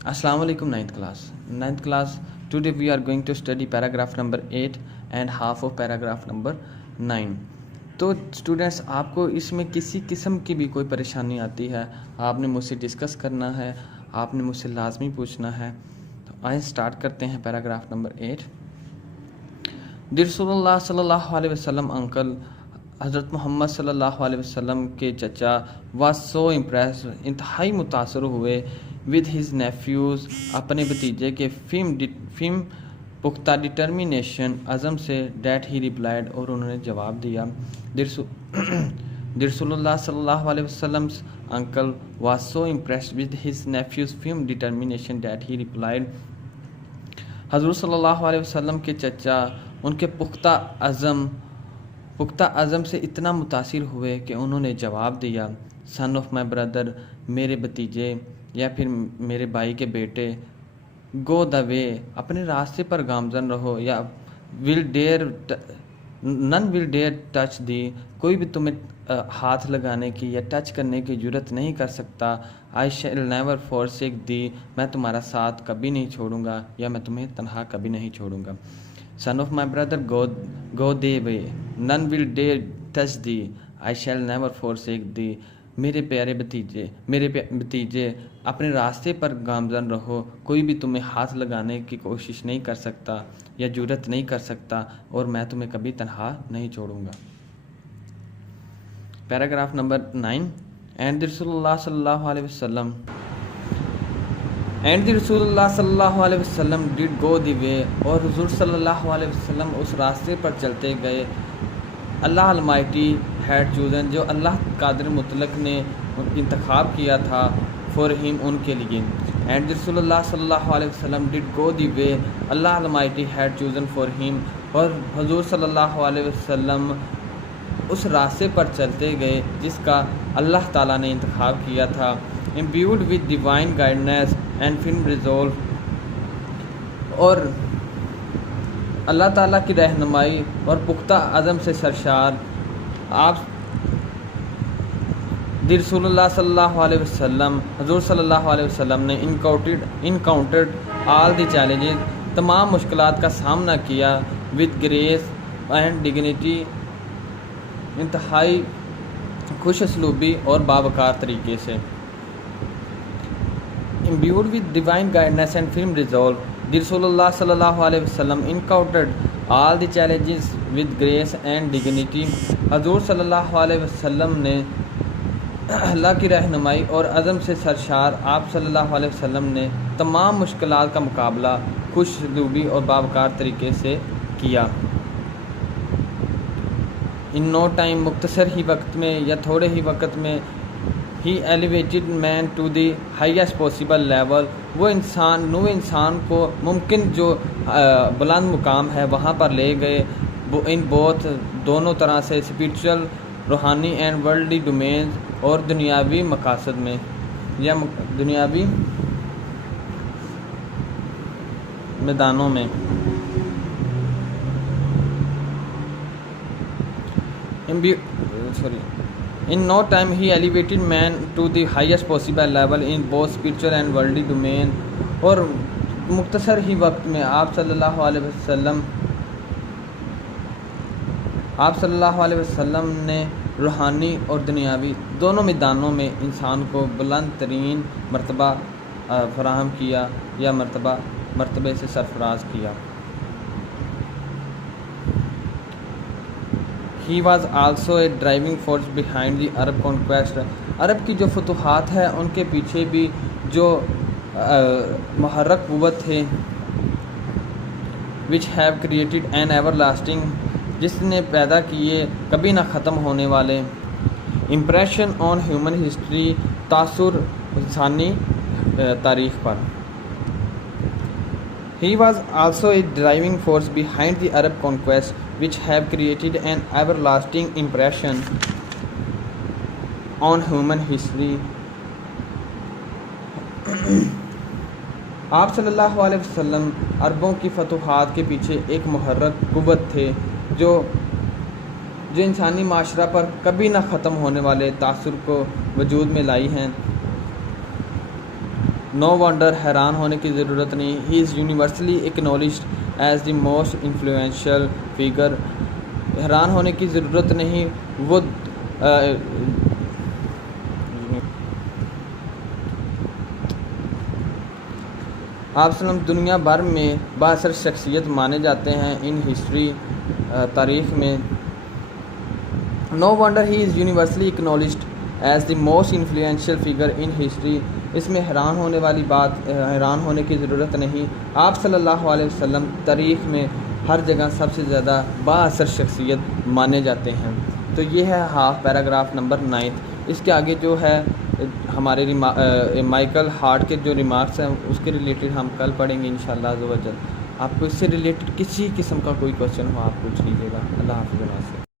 Assalamu alaikum ninth class. Today we are going to study paragraph number 8 and half of paragraph number 9. تو students آپ کو اس میں کسی قسم کی بھی کوئی پریشانی آتی ہے آپ نے مجھ سے ڈسکس کرنا ہے، آپ نے مجھ سے لازمی پوچھنا ہے. تو آئیں سٹارٹ کرتے ہیں پیراگراف نمبر 8. رسول اللہ صلی اللہ علیہ وسلم انکل حضرت محمد صلی اللہ علیہ وسلم کے چچا واز سو امپریسڈ، انتہائی متاثر ہوئے ود ہز نیفیوز، اپنے بھتیجے کے فیم پختہ ڈٹرمینیشن عزم سے، ڈیٹ ہی ریپلائڈ، اور انہوں نے جواب دیا. رسول اللہ صلی اللہ علیہ وسلم uncle was so impressed with his nephew's firm determination that he replied. حضور صلی اللہ علیہ وسلم کے چچا ان کے پختہ عزم سے اتنا متاثر ہوئے کہ انہوں نے جواب دیا، سن آف مائی بردر، میرے بھتیجے یا پھر میرے بھائی کے بیٹے، گو دا وے، اپنے راستے پر گامزن رہو، یا نن ول ڈیئر ٹچ دی، کوئی بھی تمہیں ہاتھ لگانے کی یا ٹچ کرنے کی جرت نہیں کر سکتا. آئی شیل نیور فورسیک دی، میں تمہارا ساتھ کبھی نہیں چھوڑوں گا یا میں تمہیں تنہا کبھی نہیں چھوڑوں گا. سن of my brother go the way, none will dare touch thee, I shall never forsake thee, میرے بھتیجے اپنے راستے پر گامزن رہو، کوئی بھی تمہیں ہاتھ لگانے کی کوشش نہیں کر سکتا یا جرت نہیں کر سکتا، اور میں تمہیں کبھی تنہا نہیں چھوڑوں گا. Paragraph number 9. اینڈ رسول اللہ صلی اللہ علیہ وسلم ڈڈ گو دی وے، اور حضور صلی اللہ علیہ وسلم اس راستے پر چلتے گئے. اللہ المائٹی ہیڈ چوزن، جو اللہ قادر مطلق نے انتخاب کیا تھا، فار ہم، ان کے لیے. اینڈ رسول اللہ صلی اللہ علیہ وسلم ڈڈ گو دی وے اللہ المائٹی ہیڈ چوزن فار ہم، اور حضور صلی اللہ علیہ وسلم اس راستے پر چلتے گئے جس کا اللہ تعالیٰ نے انتخاب کیا تھا. Imbued with divine guidance and firm resolve, اور اللہ تعالیٰ کی رہنمائی اور پختہ عزم سے سرشار، آپ رسول اللہ صلی اللہ علیہ وسلم، حضور صلی اللہ علیہ وسلم نے انکاؤنٹرڈ آل دی چیلنجز، تمام مشکلات کا سامنا کیا، ود گریس اینڈ ڈگنیٹی، انتہائی خوش اسلوبی اور باوقار طریقے سے. Imbued with divine guidance and firm resolve, رسول اللہ صلی اللہ علیہ وسلم encountered all the challenges with grace and dignity, حضور صلی اللہ علیہ وسلم نے اللہ کی رہنمائی اور عزم سے سرشار، آپ صلی اللہ علیہ وسلم نے تمام مشکلات کا مقابلہ خوش اسلوبی اور باوقار طریقے سے کیا. ان نو ٹائم، مختصر ہی وقت میں یا تھوڑے ہی وقت میں، he elevated man to the highest possible level, وہ انسان کو ممکن جو بلند مقام ہے وہاں پر لے گئے. ان بوتھ، دونوں طرح سے، اسپریچول، روحانی، اینڈ ورلڈلی ڈومینز، اور دنیاوی مقاصد میں یا دنیاوی میدانوں میں. In no time he elevated man to the highest possible level in both spiritual and worldly domain، اور مختصر ہی وقت میں آپ صلی اللہ علیہ وسلم نے روحانی اور دنیاوی دونوں میدانوں میں انسان کو بلند ترین مرتبہ فراہم کیا یا مرتبے سے سرفراز کیا. He was also a driving force behind the Arab conquest، عرب کی جو فتوحات ہے ان کے پیچھے بھی جو محرک قوت تھے، which have created an everlasting، جس نے پیدا کیے کبھی نہ ختم ہونے والے، impression on human history، تاثر انسانی تاریخ پر. He was also a driving force behind the Arab conquest which have created an everlasting impression on human history. آپ صلی اللہ علیہ وسلم عربوں کی فتوحات کے پیچھے ایک محرک قوت تھے جو انسانی معاشرہ پر کبھی نہ ختم ہونے والے تاثر کو وجود میں لائی ہیں. نو ونڈر، حیران ہونے کی ضرورت نہیں. He is universally acknowledged as the most influential figure. حیران ہونے کی ضرورت نہیں، وہ آپ وسلم دنیا بھر میں بااثر شخصیت مانے جاتے ہیں ان ہسٹری، تاریخ میں. No wonder he is universally acknowledged as the most influential figure in history. اس میں حیران ہونے کی ضرورت نہیں. آپ صلی اللہ علیہ وسلم تاریخ میں ہر جگہ سب سے زیادہ بااثر شخصیت مانے جاتے ہیں. تو یہ ہے ہاف پیراگراف نمبر 9. اس کے آگے جو ہے ہمارے مائیکل ہارٹ کے جو ریمارکس ہیں اس کے ریلیٹڈ ہم کل پڑھیں گے انشاءاللہ عز و جل. آپ کو اس سے ریلیٹڈ کسی قسم کا کوئی کوشچن ہو آپ پوچھ لیجیے گا. اللہ حافظ.